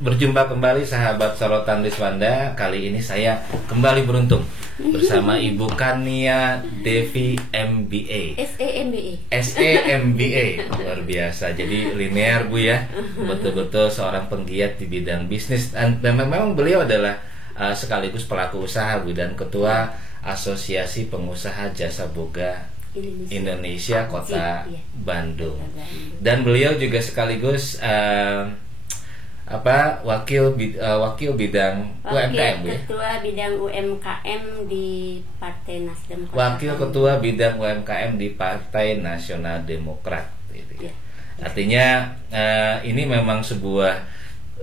Berjumpa kembali sahabat Sorotan Liswanda. Kali ini saya kembali beruntung bersama Ibu Kania Devi MBA. SEMBA. Luar biasa. Jadi linear Bu ya. Betul-betul seorang penggiat di bidang bisnis, dan memang beliau adalah sekaligus pelaku usaha Bu, dan ketua Asosiasi Pengusaha Jasa Boga Indonesia Kota Bandung. Dan beliau juga sekaligus wakil bidang UMKM Bu ya? Ketua bidang UMKM di Partai Nasdem Kota Wakil Bandung. Ketua bidang UMKM di Partai Nasional Demokrat gitu ya. Artinya ini memang sebuah,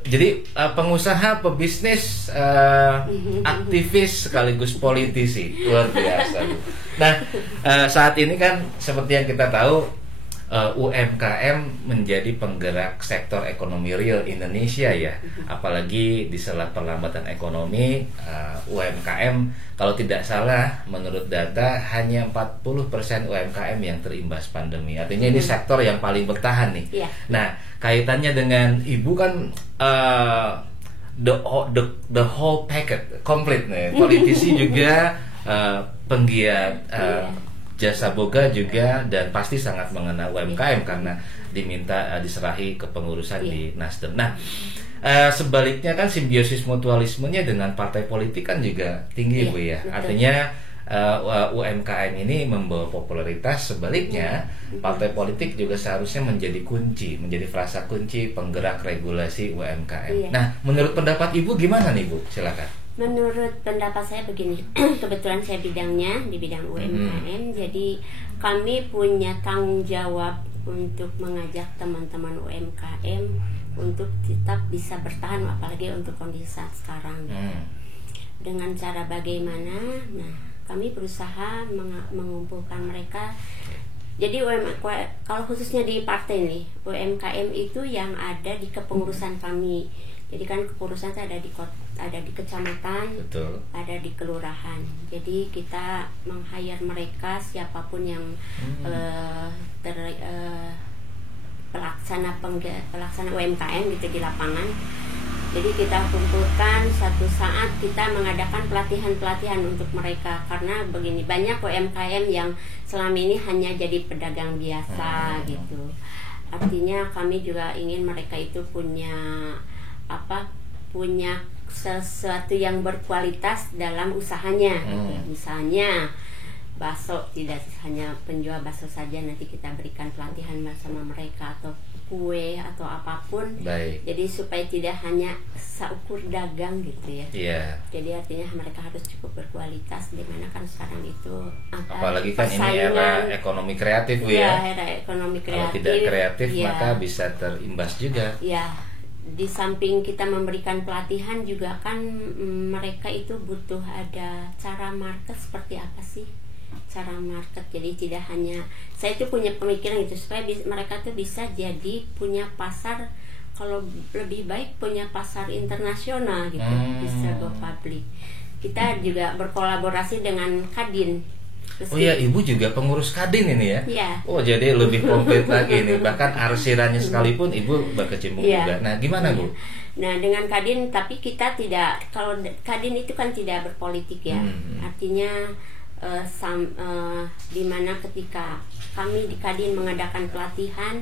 jadi pengusaha, pebisnis, aktivis sekaligus politisi, luar biasa. Nah, saat ini kan seperti yang kita tahu, UMKM menjadi penggerak sektor ekonomi real Indonesia ya. Apalagi di sela perlambatan ekonomi, UMKM kalau tidak salah menurut data hanya 40% UMKM yang terimbas pandemi. Artinya ini sektor yang paling bertahan nih. Nah, kaitannya dengan Ibu kan the whole packet, komplit nih. Politisi juga, penggiat jasa boga juga, dan pasti sangat mengenal UMKM karena diminta diserahi kepengurusan di Nasdem. Nah, sebaliknya kan simbiosis mutualismenya dengan partai politik kan juga tinggi Bu ya. Artinya UMKM ini membawa popularitas, sebaliknya partai politik juga seharusnya menjadi kunci, menjadi frasa kunci penggerak regulasi UMKM. Nah, menurut pendapat Ibu gimana nih Bu? Silakan. Menurut pendapat saya begini, kebetulan saya bidangnya di bidang UMKM, jadi kami punya tanggung jawab untuk mengajak teman-teman UMKM untuk tetap bisa bertahan, apalagi untuk kondisi saat sekarang. Dengan cara bagaimana? Nah, kami berusaha mengumpulkan mereka. Jadi kalau khususnya di partai nih, UMKM itu yang ada di kepengurusan kami. Jadi kan kepengurusan ada di kecamatan, betul, ada di kelurahan. Jadi kita meng-hire mereka, siapapun yang pelaksana UMKM gitu di lapangan. Jadi kita kumpulkan, suatu saat kita mengadakan pelatihan untuk mereka, karena begini, banyak UMKM yang selama ini hanya jadi pedagang biasa gitu. Artinya kami juga ingin mereka itu punya sesuatu yang berkualitas dalam usahanya. Misalnya bakso, tidak hanya penjual bakso saja, nanti kita berikan pelatihan bersama mereka, atau kue atau apapun. Jadi supaya tidak hanya seukur dagang gitu ya. Jadi artinya mereka harus cukup berkualitas, dimana kan sekarang itu apalagi kan ini era ekonomi kreatif Bu ya. Era ekonomi kreatif. Kalau tidak kreatif maka bisa terimbas juga. Di samping kita memberikan pelatihan juga kan mereka itu butuh ada cara market, seperti apa sih cara market. Jadi tidak hanya, saya itu punya pemikiran itu supaya mereka tuh bisa jadi punya pasar, kalau lebih baik punya pasar internasional gitu, bisa go public. Kita juga berkolaborasi dengan Kadin. Oh ya, Ibu juga pengurus Kadin ini ya? Iya. Oh, jadi lebih komplit lagi nih. Bahkan arsirannya sekalipun Ibu berkecimpung juga. Nah, gimana Bu? Nah, dengan Kadin, tapi kita tidak, kalau Kadin itu kan tidak berpolitik ya. Artinya di mana ketika kami di Kadin mengadakan pelatihan,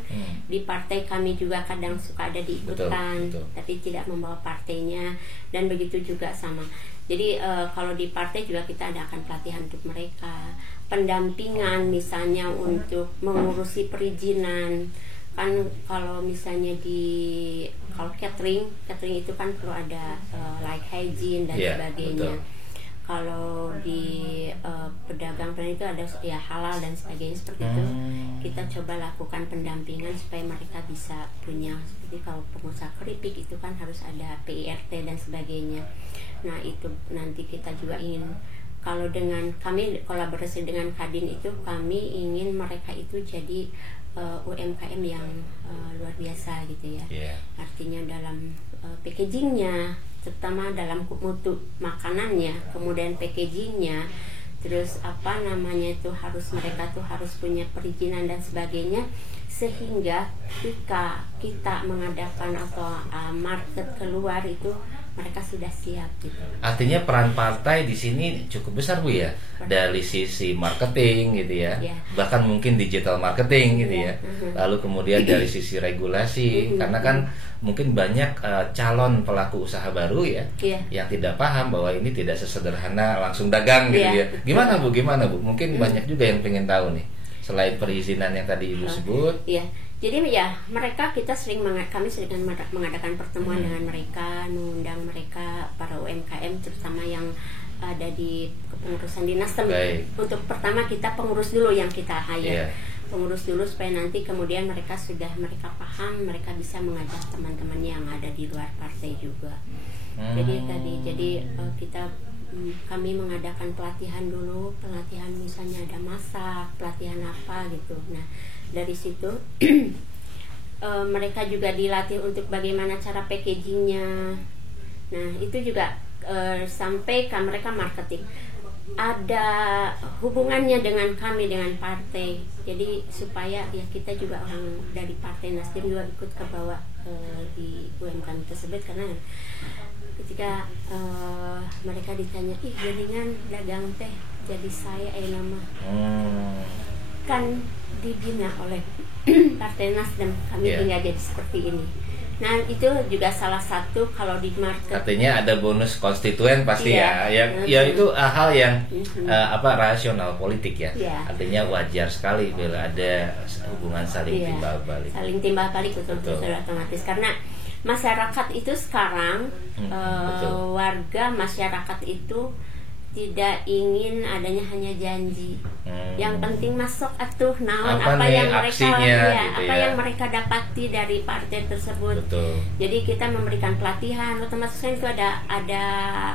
di partai kami juga kadang suka ada diikutan, tapi tidak membawa partainya, dan begitu juga sama. Jadi kalau di partai juga kita adakan pelatihan untuk mereka, pendampingan misalnya untuk mengurusi perizinan. Kan kalau misalnya kalau catering itu kan perlu ada like hygiene dan sebagainya. Kalau di pedagang itu ada ya halal dan sebagainya, seperti itu. Kita coba lakukan pendampingan supaya mereka bisa punya, seperti kalau pengusaha keripik itu kan harus ada PIRT dan sebagainya. Nah, itu nanti kita juga ingin, kalau dengan kami kolaborasi dengan Kadin itu, kami ingin mereka itu jadi UMKM yang luar biasa gitu ya. Artinya dalam packagingnya, terutama dalam mutu makanannya, kemudian packagingnya, terus apa namanya itu mereka tuh harus punya perizinan dan sebagainya, sehingga ketika kita mengadakan atau market keluar itu mereka sudah siap gitu. Artinya peran partai di sini cukup besar Bu ya, dari sisi marketing gitu ya, bahkan mungkin digital marketing gitu ya. Lalu kemudian dari sisi regulasi, karena kan mungkin banyak calon pelaku usaha baru ya, yang tidak paham bahwa ini tidak sesederhana langsung dagang gitu ya. Gimana Bu? Mungkin banyak juga yang pengen tahu nih, selain perizinan yang tadi Ibu sebut. Iya. Jadi ya kami sering mengadakan pertemuan dengan mereka, mengundang mereka para UMKM terutama yang ada di kepengurusan di Nasdem. Untuk pertama kita pengurus dulu yang kita hire. Pengurus dulu supaya nanti kemudian mereka paham, mereka bisa mengajak teman-temannya yang ada di luar partai juga. Kami mengadakan pelatihan dulu, misalnya ada masak, pelatihan apa gitu. Nah, dari situ mereka juga dilatih untuk bagaimana cara packagingnya. Nah, itu juga sampai mereka marketing. Ada hubungannya dengan kami, dengan partai. Jadi supaya ya kita juga orang dari Partai Nasdem juga ikut ke bawah di UMKM tersebut, karena ketika mereka ditanya, jaringan dagang teh jadi saya nama kan dibina oleh Partai Nasdem, kami tinggal jadi seperti ini. Nah, itu juga salah satu kalau di market. Artinya ada bonus konstituen pasti ya itu hal yang rasional politik ya. Artinya wajar sekali bila ada hubungan saling timbal balik. Saling timbal balik betul otomatis, karena masyarakat itu sekarang warga masyarakat itu tidak ingin adanya hanya janji. Yang penting masuk atuh naon apa yang mereka yang mereka dapati dari partai tersebut. Jadi kita memberikan pelatihan, otomatis itu ada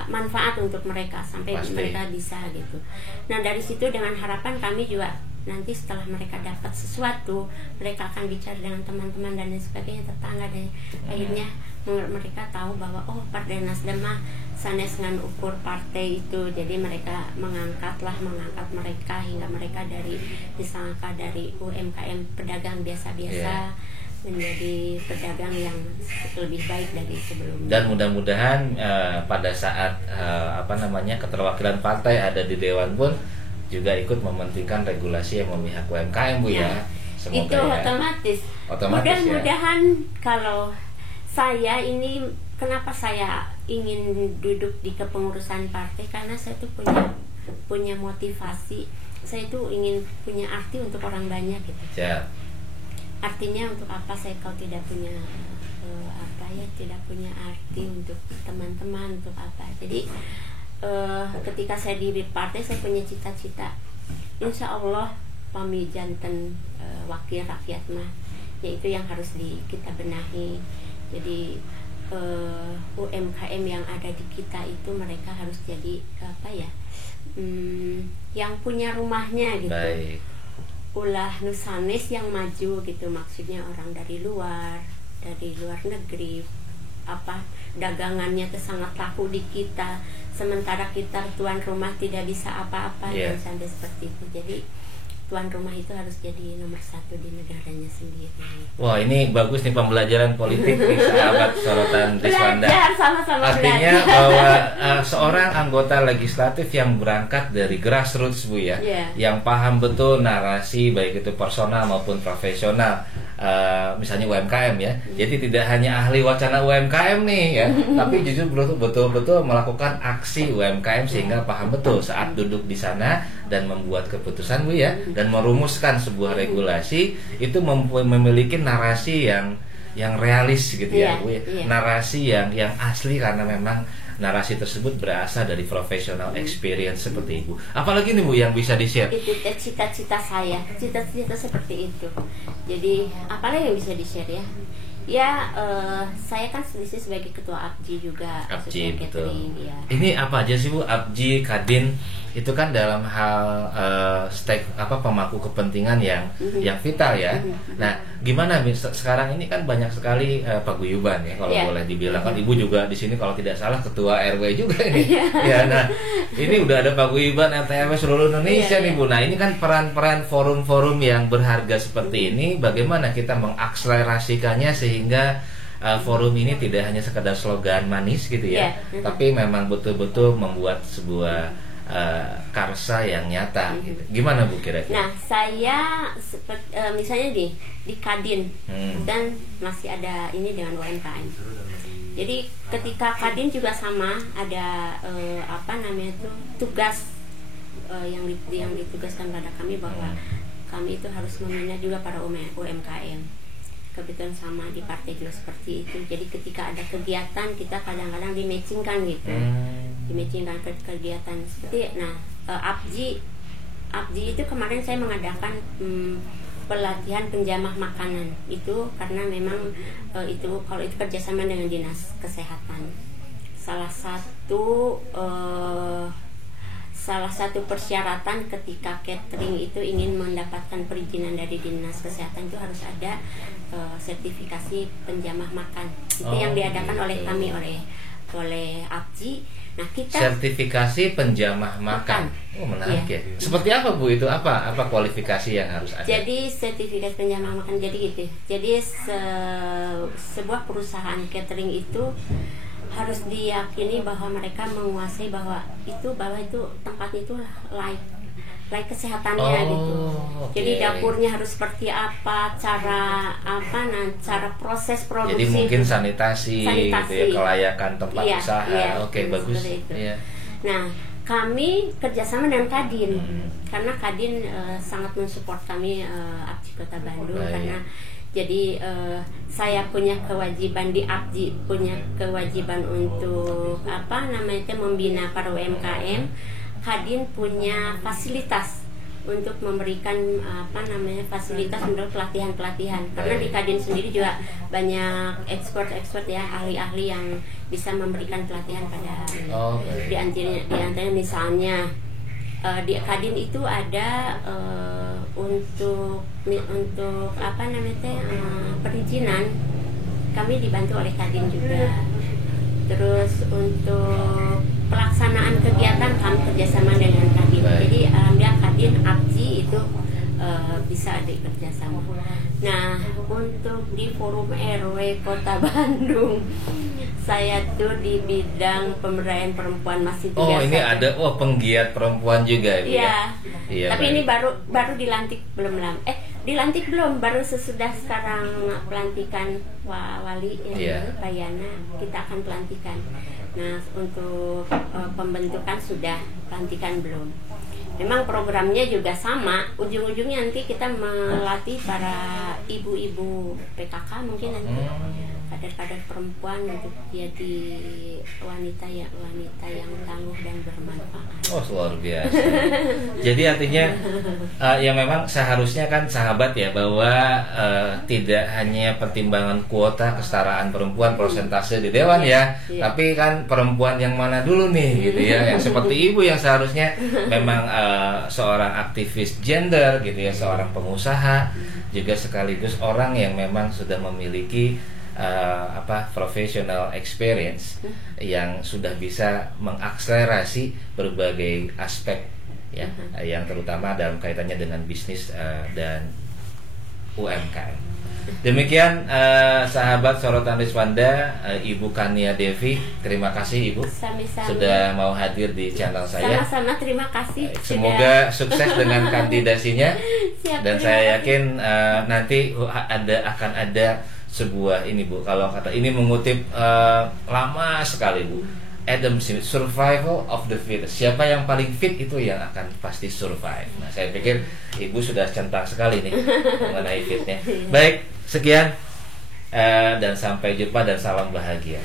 manfaat untuk mereka sampai mereka bisa gitu. Nah, dari situ dengan harapan kami juga nanti setelah mereka dapat sesuatu, mereka akan bicara dengan teman-teman dan lain sebagainya, tetangga, dan akhirnya mereka tahu bahwa Partai Nasdem mah sanes ngan ukur partai itu. Jadi mereka mengangkat mereka hingga mereka disangka dari UMKM pedagang biasa-biasa menjadi pedagang yang lebih baik dari sebelumnya. Dan mudah-mudahan pada saat keterwakilan partai ada di Dewan pun juga ikut mementingkan regulasi yang memihak UMKM Bu ya. Semoga itu otomatis mudah-mudahan kalau saya ini, kenapa saya ingin duduk di kepengurusan partai, karena saya tuh punya motivasi, saya tuh ingin punya arti untuk orang banyak gitu. Artinya untuk apa saya kalau tidak punya tidak punya arti untuk teman-teman, untuk apa. Jadi ketika saya di partai, saya punya cita-cita, insya Allah pamijanten wakil rakyat mah, yaitu yang harus kita benahi. Jadi UMKM yang ada di kita itu mereka harus jadi yang punya rumahnya gitu. Ulah nusanes yang maju gitu, maksudnya orang dari luar negeri, dagangannya itu sangat laku di kita, sementara kita tuan rumah tidak bisa apa-apa, dan sampai seperti itu. Jadi tuan rumah itu harus jadi nomor satu di negaranya sendiri. Wah, ini bagus nih pembelajaran politik di sahabat sorotan Rizwanda. Artinya bahwa seorang anggota legislatif yang berangkat dari grassroots Bu ya, yang paham betul narasi baik itu personal maupun profesional, misalnya UMKM ya. Jadi tidak hanya ahli wacana UMKM nih ya, tapi justru betul-betul melakukan aksi UMKM sehingga paham betul saat duduk di sana dan membuat keputusan Bu ya, dan merumuskan sebuah regulasi itu memiliki narasi yang realis gitu ya Bu ya. Narasi yang asli, karena memang narasi tersebut berasal dari profesional experience seperti Ibu. Apalagi nih Bu yang bisa di-share? Itu cita-cita saya, cita-cita seperti itu. Jadi apalagi yang bisa di-share ya? Saya kan sebagai ketua APJI juga. APJI, betul. Ini apa aja sih Bu? APJI, Kadin itu kan dalam hal pemangku kepentingan yang vital ya. Nah, gimana sekarang ini kan banyak sekali paguyuban ya kalau boleh dibilang, kan Ibu juga di sini kalau tidak salah ketua RW juga ini. Ya, nah ini udah ada paguyuban RT/RW seluruh Indonesia nih Bu. Nah ini kan peran-peran forum-forum yang berharga seperti ini, bagaimana kita mengakselerasikannya sehingga forum ini tidak hanya sekedar slogan manis gitu ya, tapi memang betul-betul membuat sebuah karsa yang nyata gitu. Gimana Bu kira-kira? Nah, saya misalnya di Kadin dan masih ada ini dengan UMKM. Jadi ketika Kadin juga sama ada tugas yang ditugaskan pada kami bahwa kami itu harus membina juga para UMKM. Kebetulan sama di partai juga seperti itu. Jadi ketika ada kegiatan kita kadang-kadang di-matchingkan gitu. Di-matchingkan ke kegiatan seperti APJI itu kemarin saya mengadakan pelatihan penjamah makanan itu karena memang itu kalau itu kerjasama dengan dinas kesehatan. Salah satu persyaratan ketika catering itu ingin mendapatkan perizinan dari dinas kesehatan itu harus ada sertifikasi penjamah makan. Itu yang diadakan oleh kami oleh APJI. Nah, kita sertifikasi penjamah makan. Oh, menarik ya. Seperti apa Bu itu? Apa kualifikasi yang harus ada? Jadi sertifikasi penjamah makan jadi gitu. Jadi sebuah perusahaan catering itu harus diyakini bahwa mereka menguasai bahwa itu tempatnya itu layak kesehatannya gitu. Jadi dapurnya harus seperti apa, cara proses produksi. Jadi mungkin sanitasi. Gitu ya, kelayakan tempat usaha. Bagus. Iya. Nah, kami kerjasama dengan Kadin karena Kadin sangat mensupport kami APJI Kota Bandung. Karena jadi saya punya kewajiban di APJI, punya kewajiban untuk membina para UMKM. Kadin punya fasilitas untuk memberikan fasilitas untuk pelatihan karena di Kadin sendiri juga banyak expert ya, ahli-ahli yang bisa memberikan pelatihan pada di antaranya misalnya di Kadin itu ada untuk perizinan kami dibantu oleh Kadin juga. Terus untuk pelaksanaan kegiatan kami kerjasama dengan Kadin. Jadi alhamdulillah Kadin APJI itu bisa dikerjasama. Nah, untuk di forum RW Kota Bandung, saya tuh di bidang pemberdayaan perempuan masih tiga. Ini ada penggiat perempuan juga ya. Iya. Tapi ini baru dilantik belum lama. Dilantik belum, baru sesudah sekarang pelantikan wali Pak Yana kita akan pelantikan. Nah, untuk pembentukan sudah, pelantikan belum. Memang programnya juga sama, ujung-ujungnya nanti kita melatih para ibu-ibu PKK mungkin nanti kader-kader perempuan untuk jadi wanita yang tangguh dan bermanfaat. Luar biasa. Jadi artinya yang memang seharusnya kan sahabat ya, bahwa tidak hanya pertimbangan kuota kesetaraan perempuan persentase di dewan tapi kan perempuan yang mana dulu nih gitu ya, yang seperti Ibu yang seharusnya memang seorang aktivis gender gitu ya, seorang pengusaha juga sekaligus orang yang memang sudah memiliki professional experience yang sudah bisa mengakselerasi berbagai aspek ya, yang terutama dalam kaitannya dengan bisnis dan UMKM. Demikian sahabat Sorotan Riswanda, Ibu Kania Devi, terima kasih Ibu sudah mau hadir di channel saya. Sama-sama, terima kasih. Semoga sukses dengan kandidasinya. Dan saya yakin nanti akan ada sebuah ini Bu, kalau kata ini mengutip lama sekali Bu, Adam Smith, survival of the fittest. Siapa yang paling fit itu yang akan pasti survive. Nah, saya pikir Ibu sudah centang sekali nih mengenai fitnya. Baik, sekian dan sampai jumpa dan salam bahagia.